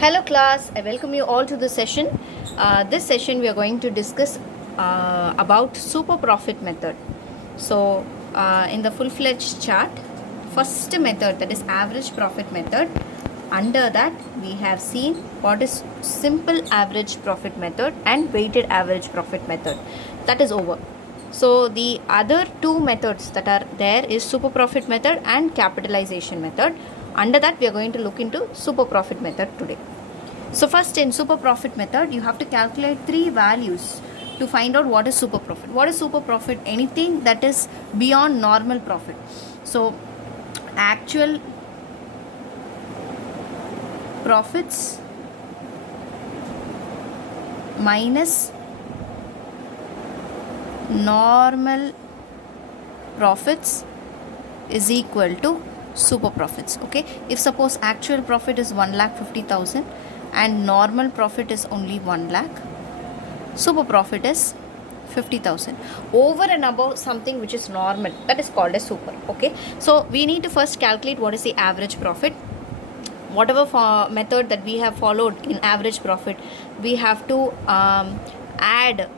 Hello class, I welcome you all to the session. This session we are going to discuss about super profit method. So in the full-fledged chart, first method, that is average profit method. Under that we have seen what is simple average profit method and weighted average profit method. That is over. So the other two methods that are there is super profit method and capitalization method. Under that we are going to look into super profit method today. So first, in super profit method, you have to calculate three values to find out what is super profit. What is super profit? Anything that is beyond normal profit. So actual profits minus normal profits is equal to super profits. Okay, if suppose actual profit is 1,50,000 and normal profit is only 1 lakh, super profit is 50,000. Over and above something which is normal, that is called as super. Okay, so we need to first calculate what is the average profit. Whatever method that we have followed in average profit, we have to add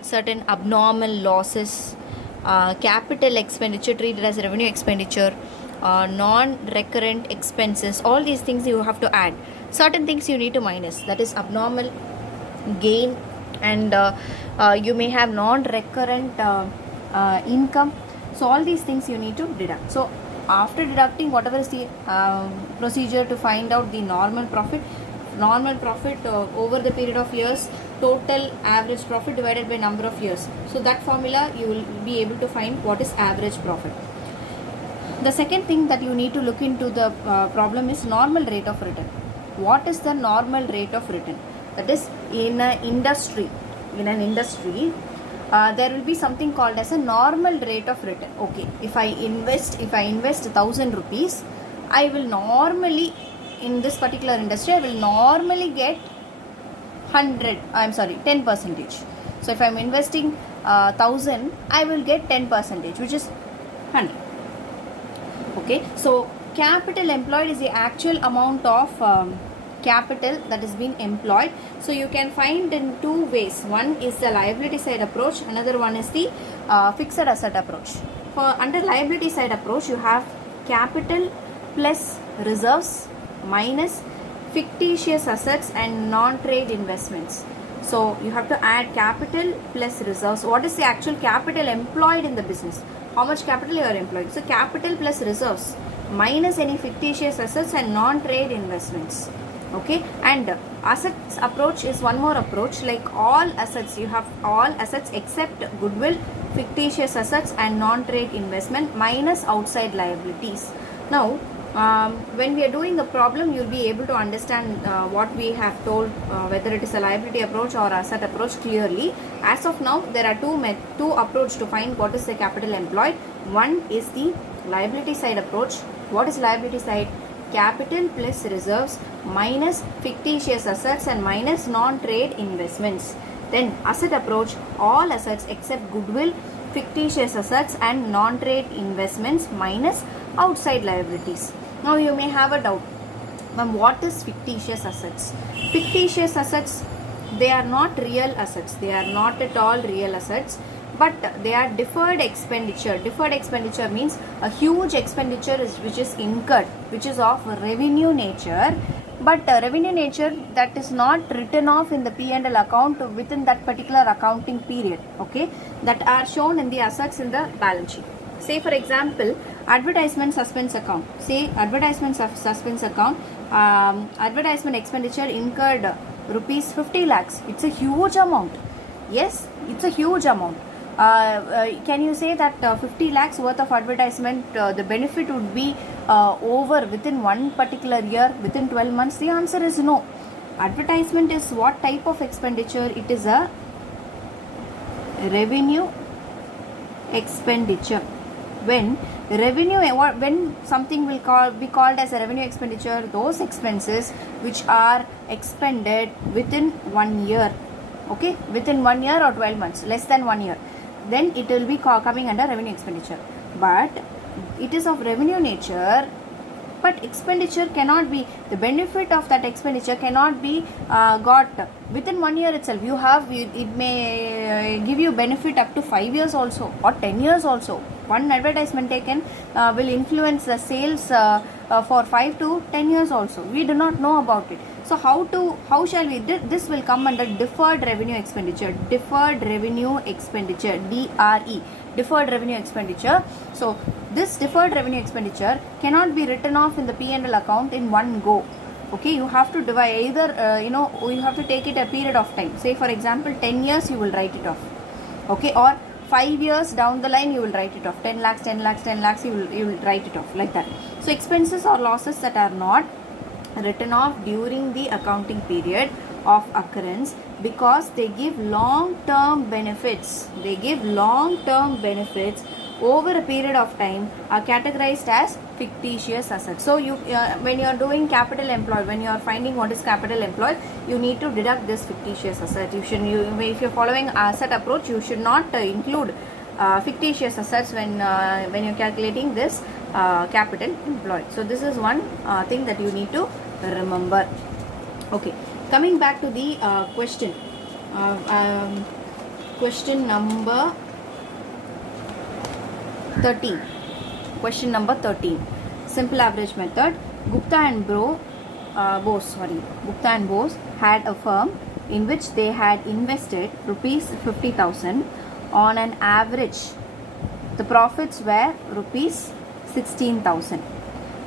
certain abnormal losses, capital expenditure treated as revenue expenditure, non-recurrent expenses. All these things you have to add. Certain things you need to minus, that is abnormal gain, and you may have non-recurrent income. So all these things you need to deduct. So after deducting whatever is the procedure to find out the normal profit over the period of years, total average profit divided by number of years. So that formula you will be able to find what is average profit. The second thing that you need to look into the problem is normal rate of return. What is the normal rate of return? That is, in an industry, there will be something called as a normal rate of return. Okay, if I invest 1,000 rupees, I will normally, in this particular industry, I will normally get 10 percentage. So if I am investing 1,000, I will get 10 percentage, which is 100. Okay, so capital employed is the actual amount of capital that is being employed. So you can find in two ways. One is the liability side approach, another one is the fixed asset approach. For under liability side approach, you have capital plus reserves minus fictitious assets and non-trade investments. So you have to add capital plus reserves. What is the actual capital employed in the business? How much capital you are employed? So capital plus reserves minus any fictitious assets and non-trade investments. Okay, and assets approach is one more approach. Like all assets, you have all assets except goodwill, fictitious assets and non-trade investment minus outside liabilities. Now when we are doing the problem, you will be able to understand what we have told, whether it is a liability approach or asset approach clearly. As of now, there are two approach to find what is the capital employed. One is the liability side approach. What is liability side? Capital plus reserves minus fictitious assets and minus non-trade investments. Then asset approach, all assets except goodwill, fictitious assets and non-trade investments minus outside liabilities. Now you may have a doubt, ma'am, what is fictitious assets? Fictitious assets, they are not real assets. They are not at all real assets, but they are deferred expenditure. Deferred expenditure means a huge expenditure which is incurred, which is of revenue nature, but revenue nature that is not written off in the P&L account within that particular accounting period. Okay, that are shown in the assets in the balance sheet. Say for example, advertisement suspense account. Say advertisement suspense account, advertisement expenditure incurred rupees 50 lakhs. It's a huge amount. Yes, it's a huge amount. Can you say that 50 lakhs worth of advertisement, the benefit would be over within one particular year, within 12 months? The answer is no. Advertisement is what type of expenditure? It is a revenue expenditure. When something will be called as a revenue expenditure, those expenses which are expended within 1 year. Okay, within 1 year or 12 months, less than 1 year, then it will be coming under revenue expenditure. But it is of revenue nature but expenditure cannot be, the benefit of that expenditure cannot be got within 1 year itself. It may give you benefit up to 5 years also or 10 years also. One advertisement taken will influence the sales for 5 to 10 years also. We do not know about it. So how shall we, this will come under deferred revenue expenditure, deferred revenue expenditure, DRE, deferred revenue expenditure. So this deferred revenue expenditure cannot be written off in the P&L account in one go. Okay, you have to divide, either you have to take it a period of time. Say for example 10 years you will write it off. Okay, or 5 years down the line you will write it off. 10 lakhs, 10 lakhs, 10 lakhs, you will write it off like that. So expenses or losses that are not written off during the accounting period of occurrence, because they give long term benefits, over a period of time, are categorized as fictitious assets. So you when you are doing capital employed, when you are finding what is capital employed, you need to deduct this fictitious asset. If you are following asset approach, you should not include fictitious assets when you're calculating this capital employed. So this is one thing that you need to remember. Okay, coming back to the question, question number 13. Question number 13. Simple average method. Gupta and Bose had a firm in which they had invested rupees 50,000. On an average, the profits were rupees 16,000.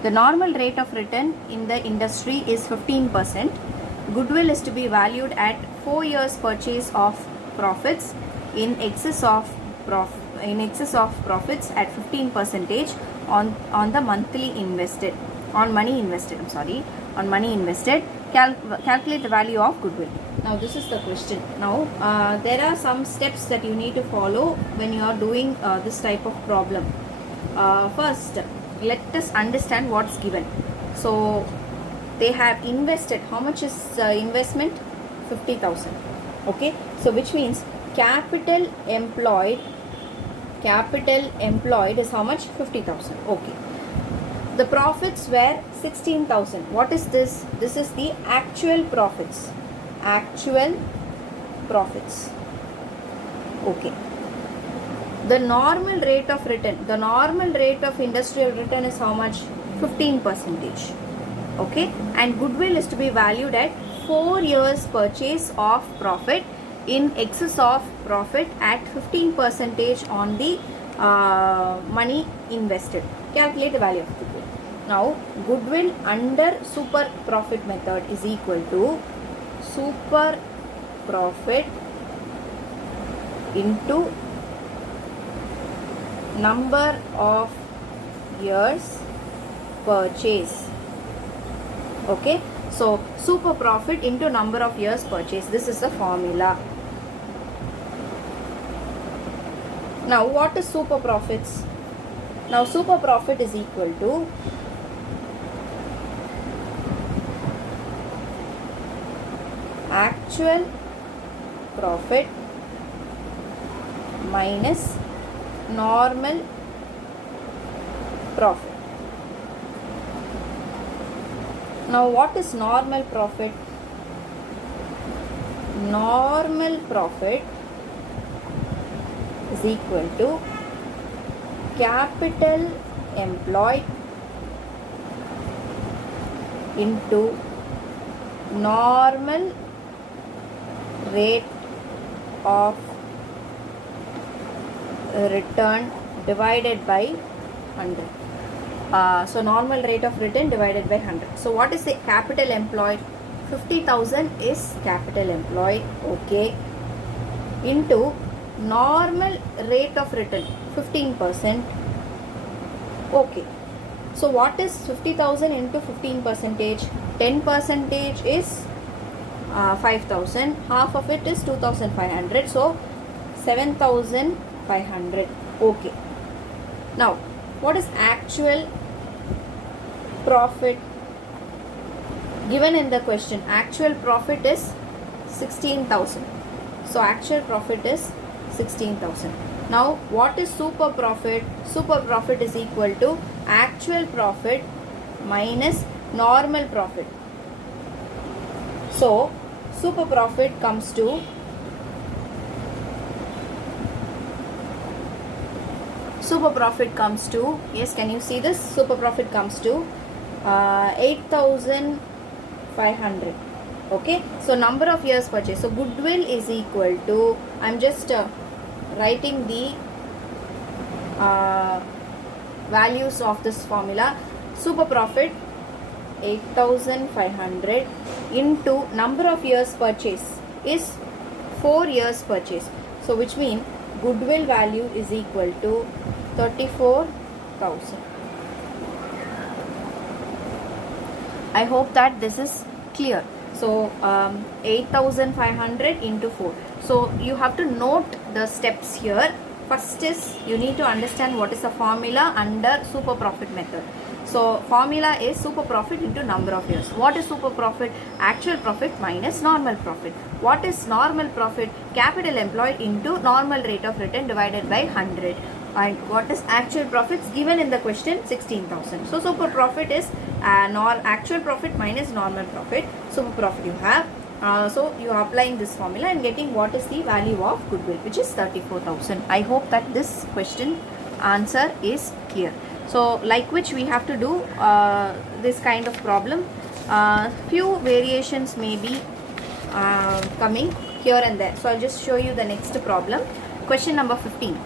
The normal rate of return in the industry is 15%. Goodwill is to be valued at 4 years purchase of profits in excess of profits at 15% on the monthly invested, on money invested. Calculate the value of goodwill. Now this is the question. Now there are some steps that you need to follow when you are doing this type of problem. First, let us understand what's given. So they have invested. How much is investment? 50,000. Okay, so which means capital employed is how much? 50,000. Okay, the profits were 16,000. What is this? This is the actual profits. Okay, the normal rate of return, the normal rate of industrial return is how much? 15%. Okay, and goodwill is to be valued at 4 years purchase of profit in excess of profit at 15% on the money invested. Calculate the value of goodwill. Now goodwill under super profit method is equal to super profit into number of years purchase. Okay, so super profit into number of years purchase. This is the formula. Now what is super profits? Now super profit is equal to actual profit minus normal profit. Now what is normal profit? Normal profit is equal to capital employed into normal rate of return divided by 100. So normal rate of return divided by 100. So what is the capital employed? 50,000 is capital employed. Okay, into normal rate of return 15%. Okay, so what is 50,000 into 15%? 10% is 5,000. Half of it is 2,500. So 7,500. Okay, now what is actual profit given in the question? Actual profit is 16,000. So actual profit is 16,000. Now what is super profit? Super profit is equal to actual profit minus normal profit. So super profit comes to yes, can you see this? Super profit comes to 8,500. Okay, so number of years purchase. So goodwill is equal to, I'm just writing the values of this formula. Super profit 8,500 into number of years purchase is 4 years purchase. So which means goodwill value is equal to 34,000. I hope that this is clear. So 8,500 into 4. So you have to note the steps here. First is you need to understand what is the formula under super profit method. So formula is super profit into number of years. What is super profit? Actual profit minus normal profit. What is normal profit? Capital employed into normal rate of return divided by 100. And what is actual profits given in the question? 16,000. So super profit is actual profit minus normal profit. Super profit you have. So you are applying this formula and getting what is the value of goodwill, which is 34,000. I hope that this question answer is clear. So like which we have to do this kind of problem. Few variations may be coming here and there. So I'll just show you the next problem. Question number 15.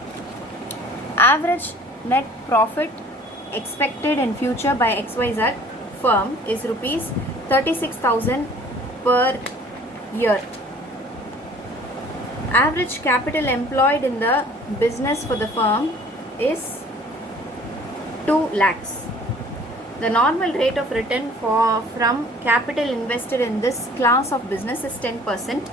Average net profit expected in future by XYZ firm is rupees 36,000 per year. Average capital employed in the business for the firm is 2 lakhs. The normal rate of return from capital invested in this class of business is 10%.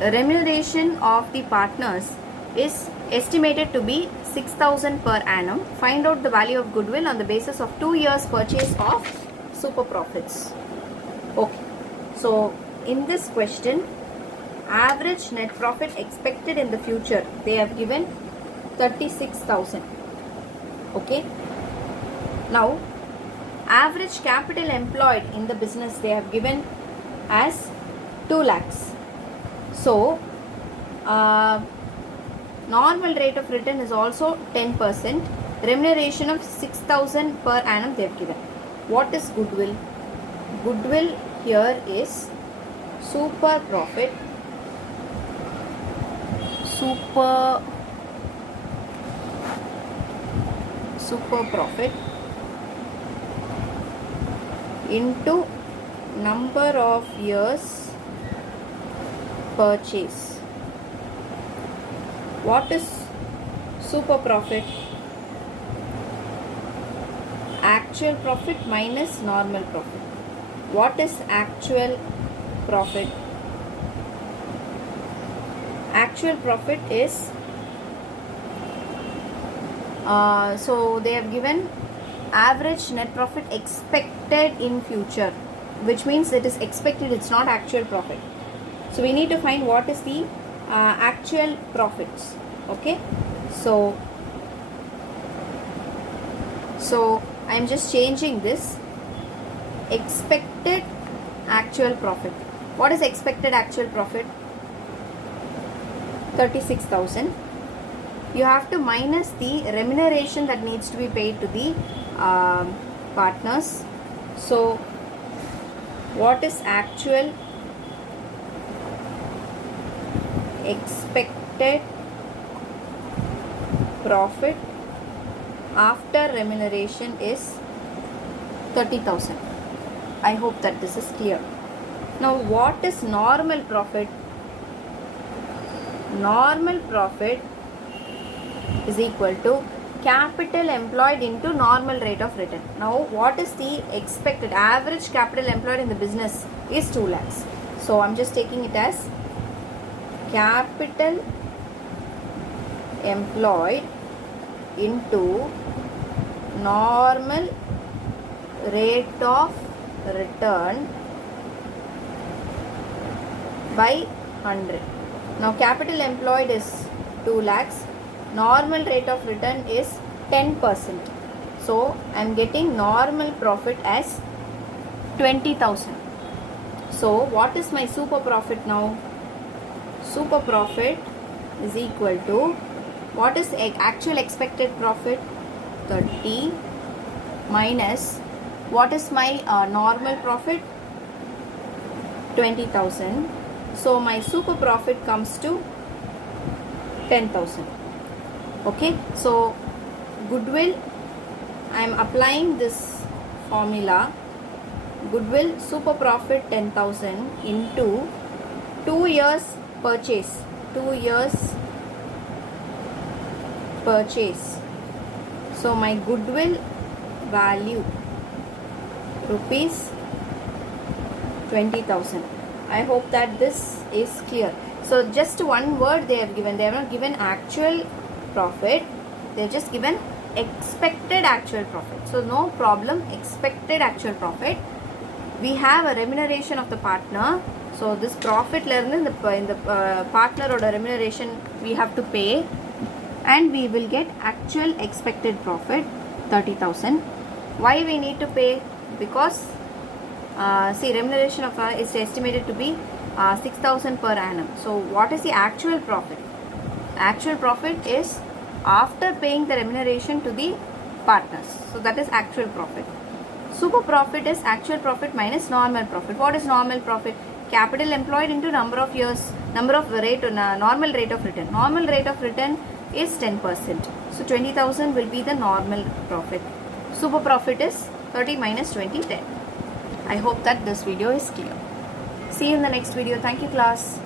Remuneration of the partners is estimated to be 6,000 per annum. Find out the value of goodwill on the basis of 2 years purchase of super profits. Okay, so in this question, average net profit expected in the future, they have given 36,000. Okay, now average capital employed in the business they have given as 2 lakhs. So normal rate of return is also 10%. Remuneration of 6,000 per annum they have given. What is goodwill? Goodwill here is super profit. Super profit into number of years purchase. What is super profit? Actual profit minus normal profit. What is actual profit? Actual profit is so they have given average net profit expected in future, which means it is expected, it's not actual profit. So we need to find what is the actual profits. Okay, so I am just changing this. Expected actual profit. What is expected actual profit? 36,000. You have to minus the remuneration that needs to be paid to the partners. So what is actual expected profit after remuneration is 30,000. I hope that this is clear. Now what is normal profit? Normal profit is equal to capital employed into normal rate of return. Now what is the expected average capital employed in the business is 2 lakhs. So I'm just taking it as capital employed into normal rate of return by 100. Now capital employed is 2 lakhs. Normal rate of return is 10%. So I'm getting normal profit as 20,000. So what is my super profit now? Super profit is equal to, what is actual expected profit? 30 minus, what is my normal profit? 20,000. So my super profit comes to 10,000. Okay, so goodwill, I am applying this formula. Goodwill super profit 10,000 into 2 years purchase. 2 years purchase. So my goodwill value rupees 20,000. I hope that this is clear. So just one word they have given. They have not given actual profit. They have just given expected actual profit. So no problem. Expected actual profit. We have a remuneration of the partner. So this profit learn in the partner or the remuneration we have to pay, and we will get actual expected profit 30,000. Why we need to pay? Because see, remuneration of is estimated to be 6,000 per annum. So what is the actual profit? Actual profit is after paying the remuneration to the partners. So that is actual profit. Super profit is actual profit minus normal profit. What is normal profit? Capital employed into number of years, normal rate of return. Normal rate of return is 10%. So 20,000 will be the normal profit. Super profit is 30 minus 20, 10. I hope that this video is clear. See you in the next video. Thank you, class.